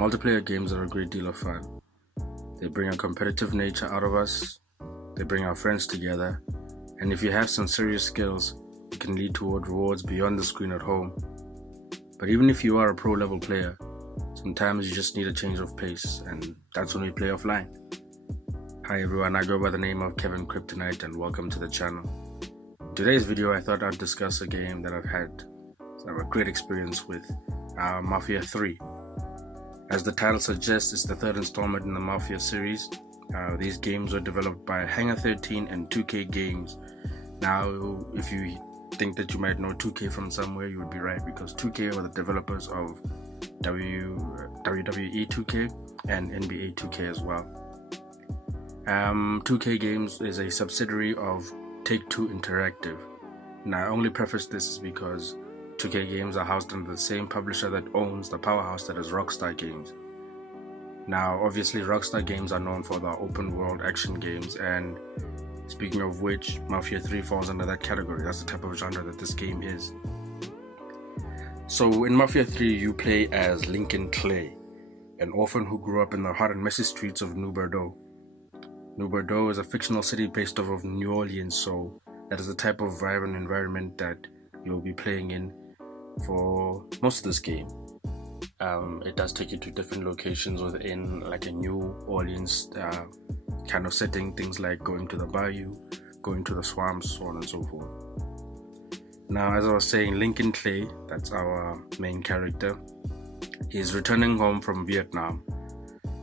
Multiplayer games are a great deal of fun. They bring a competitive nature out of us, they bring our friends together, and if you have some serious skills, it can lead toward rewards beyond the screen at home. But even if you are a pro level player, sometimes you just need a change of pace, and that's when we play offline. Hi everyone, I go by the name of Kevin Kryptonite and welcome to the channel. In today's video I thought I'd discuss a game that I've had a great experience with, Mafia 3. As the title suggests, it's the third installment in the Mafia series. These games were developed by Hangar 13 and 2K Games. Now, if you think that you might know 2K from somewhere, you would be right, because 2K are the developers of WWE 2K and NBA 2K as well. 2K Games is a subsidiary of Take-Two Interactive. Now, I only preface this is because 2K Games are housed under the same publisher that owns the powerhouse that is Rockstar Games. Now, obviously, Rockstar Games are known for their open world action games, and speaking of which, Mafia 3 falls under that category. That's the type of genre that this game is. So in Mafia 3, you play as Lincoln Clay, an orphan who grew up in the hot and messy streets of New Bordeaux. New Bordeaux is a fictional city based off of New Orleans, so that is the type of vibrant environment that you'll be playing in for most of this game. It does take you to different locations within like a New Orleans kind of setting, things like going to the bayou, going to the swamps, so on and so forth. Now, as I was saying, Lincoln Clay, that's our main character, he's returning home from Vietnam,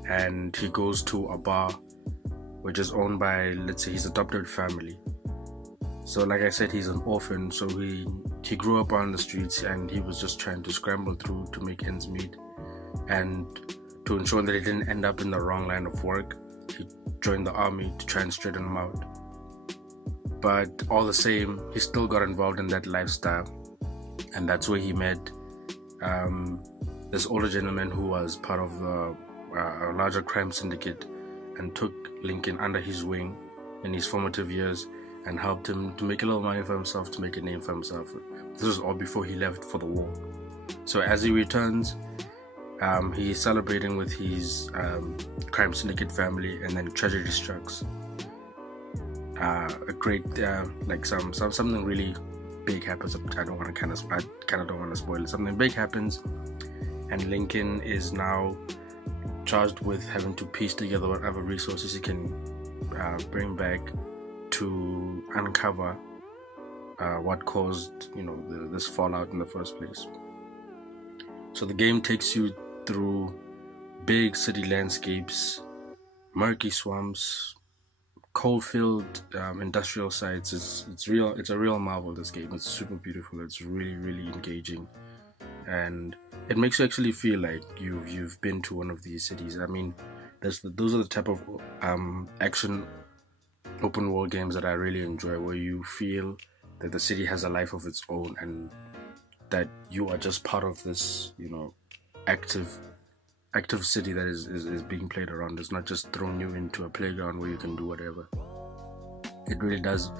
and he goes to a bar which is owned by, let's say, his adopted family. So like I said, he's an orphan, so he grew up on the streets and he was just trying to scramble through to make ends meet. And to ensure that he didn't end up in the wrong line of work, he joined the army to try and straighten him out. But all the same, he still got involved in that lifestyle, and that's where he met this older gentleman who was part of a larger crime syndicate and took Lincoln under his wing in his formative years and helped him to make a little money for himself, to make a name for himself. This was all before he left for the war. So as he returns, he is celebrating with his crime syndicate family, and then tragedy strikes. A great, like something really big happens. I kind of don't want to spoil it. Something big happens, and Lincoln is now charged with having to piece together whatever resources he can bring back to uncover what caused, this fallout in the first place. So the game takes you through big city landscapes, murky swamps, coal-filled industrial sites. It's a real marvel, this game. It's super beautiful. It's really engaging, and it makes you actually feel like you've been to one of these cities. I mean, those are the type of action open world games that I really enjoy, where you feel that the city has a life of its own and that you are just part of this, active city that is being played around. It's not just thrown you into a playground where you can do whatever. It really does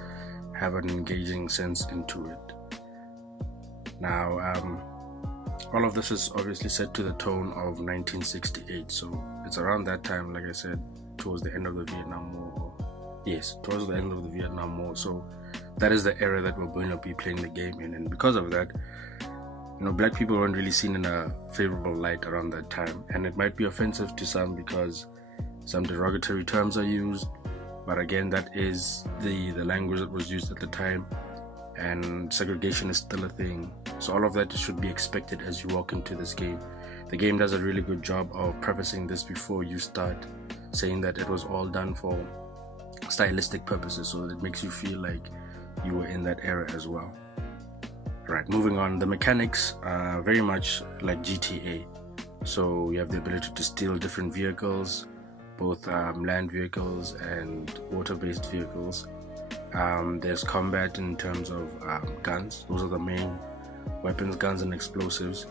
have an engaging sense into it. Now, all of this is obviously set to the tone of 1968, so it's around that time, like I said, towards the end of the Vietnam War. Yes, towards the end of the Vietnam War. So that is the era that we're going to be playing the game in, and because of that, black people weren't really seen in a favorable light around that time, and it might be offensive to some because some derogatory terms are used, but again, that is the language that was used at the time, and segregation is still a thing. So all of that should be expected as you walk into this game. The game does a really good job of prefacing this before you start, saying that it was all done for stylistic purposes, so it makes you feel like you were in that era as well. Right, moving on, the mechanics are very much like GTA. So you have the ability to steal different vehicles, both land vehicles and water-based vehicles. There's combat in terms of guns. Those are the main weapons, guns and explosives.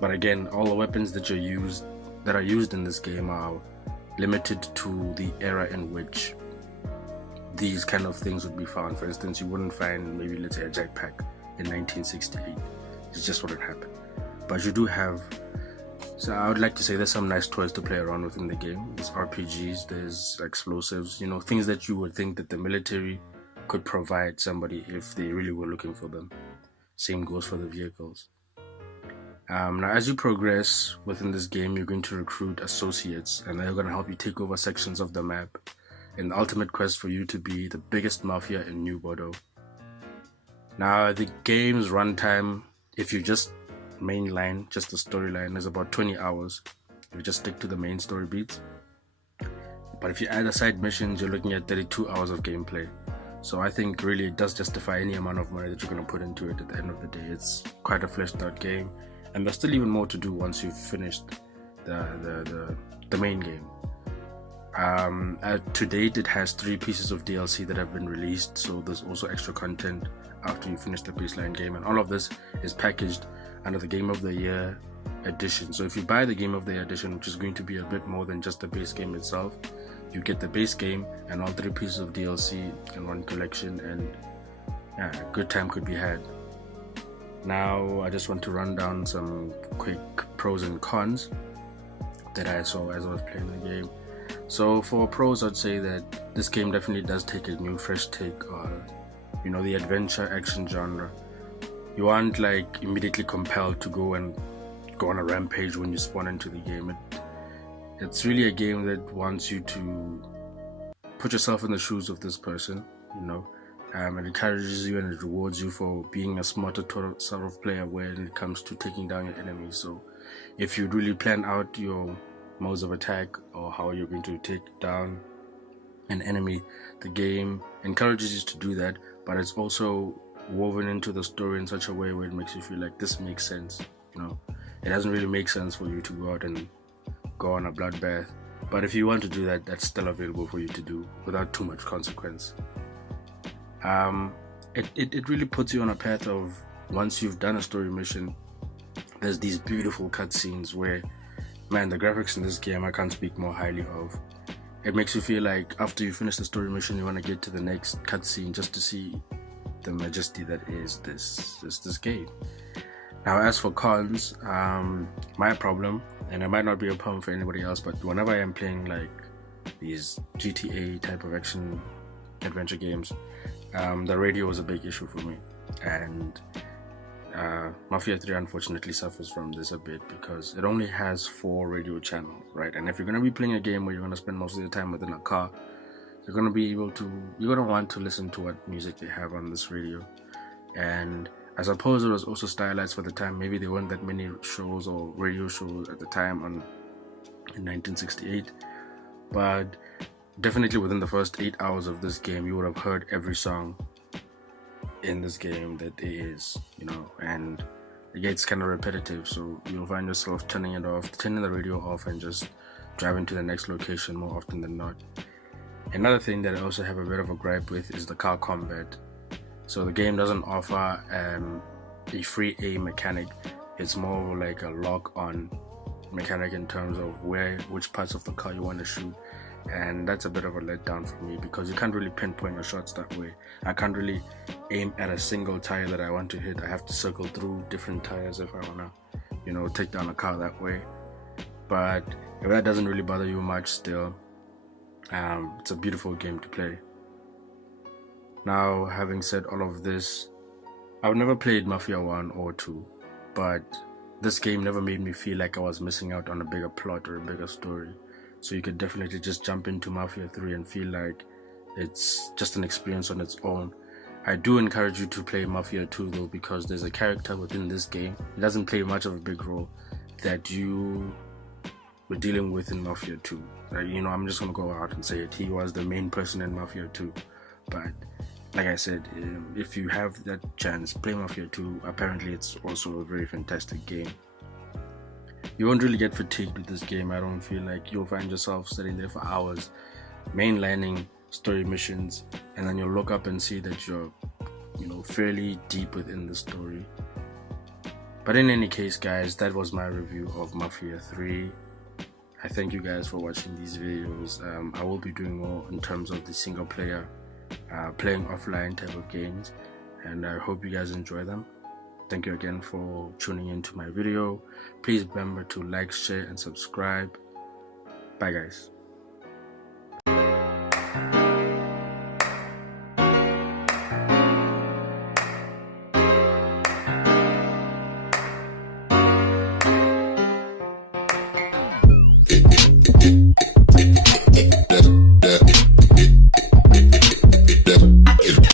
But again, all the weapons that are used in this game are limited to the era in which these kind of things would be found. For instance, you wouldn't find maybe, let's say, a jetpack in 1968. It just wouldn't happen. But you do have So I would like to say there's some nice toys to play around with in the game. There's RPGs, there's explosives, things that you would think that the military could provide somebody if they really were looking for them. Same goes for the vehicles. Now, as you progress within this game, you're going to recruit associates, and they're going to help you take over sections of the map in the ultimate quest for you to be the biggest mafia in New Bordeaux. Now, the game's runtime, if you just mainline, just the storyline, is about 20 hours. If you just stick to the main story beats. But if you add the side missions, you're looking at 32 hours of gameplay. So I think really it does justify any amount of money that you're going to put into it at the end of the day. It's quite a fleshed out game, and there's still even more to do once you've finished the main game. To date, it has 3 pieces of DLC that have been released, so there's also extra content after you finish the baseline game, and all of this is packaged under the Game of the Year edition. So if you buy the Game of the Year edition, which is going to be a bit more than just the base game itself, you get the base game and all 3 pieces of DLC in one collection, and yeah, a good time could be had. Now I just want to run down some quick pros and cons that I saw as I was playing the game. So for pros, I'd say that this game definitely does take a new fresh take on the adventure action genre. You aren't like immediately compelled to go on a rampage when you spawn into the game. It's really a game that wants you to put yourself in the shoes of this person, it encourages you and it rewards you for being a smarter sort of player when it comes to taking down your enemies. So if you really plan out your modes of attack or how you're going to take down an enemy, the game encourages you to do that, but it's also woven into the story in such a way where it makes you feel like this makes sense. It doesn't really make sense for you to go out and go on a bloodbath, but if you want to do that, that's still available for you to do without too much consequence. It really puts you on a path of, once you've done a story mission, there's these beautiful cutscenes where, man, the graphics in this game I can't speak more highly of. It makes you feel like after you finish the story mission, you want to get to the next cutscene just to see the majesty that is this game. Now, as for cons, my problem, and it might not be a problem for anybody else, but whenever I am playing like these GTA type of action adventure games, the radio was a big issue for me, and Mafia 3 unfortunately suffers from this a bit because it only has 4 radio channels, right? And if you're going to be playing a game where you're going to spend most of your time within a car, you're going to want to listen to what music they have on this radio. And I suppose it was also stylized for the time. Maybe there weren't that many shows or radio shows at the time in 1968, but definitely within the first 8 hours of this game, you would have heard every song in this game that there is, and it gets kind of repetitive, so you'll find yourself turning the radio off and just driving to the next location more often than not. Another thing that I also have a bit of a gripe with is the car combat. So the game doesn't offer a free aim mechanic. It's more like a lock-on mechanic in terms of which parts of the car you want to shoot, and that's a bit of a letdown for me because you can't really pinpoint your shots that way. I can't really aim at a single tire that I want to hit. I have to circle through different tires if I want to take down a car that way. But if that doesn't really bother you much, still it's a beautiful game to play. Now, having said all of this, I've never played Mafia 1 or 2, but this game never made me feel like I was missing out on a bigger plot or a bigger story. So you could definitely just jump into Mafia 3 and feel like it's just an experience on its own. I do encourage you to play Mafia 2 though, because there's a character within this game. It doesn't play much of a big role that you were dealing with in Mafia 2. I'm just going to go out and say it. He was the main person in Mafia 2. But like I said, if you have that chance, play Mafia 2. Apparently it's also a very fantastic game. You won't really get fatigued with this game. I don't feel like you'll find yourself sitting there for hours mainlining story missions, and then you'll look up and see that you're fairly deep within the story. But in any case, guys, that was my review of Mafia 3. I thank you guys for watching these videos. I will be doing more in terms of the single player playing offline type of games, and I hope you guys enjoy them. Thank you again for tuning into my video. Please remember to like, share, and subscribe. Bye, guys.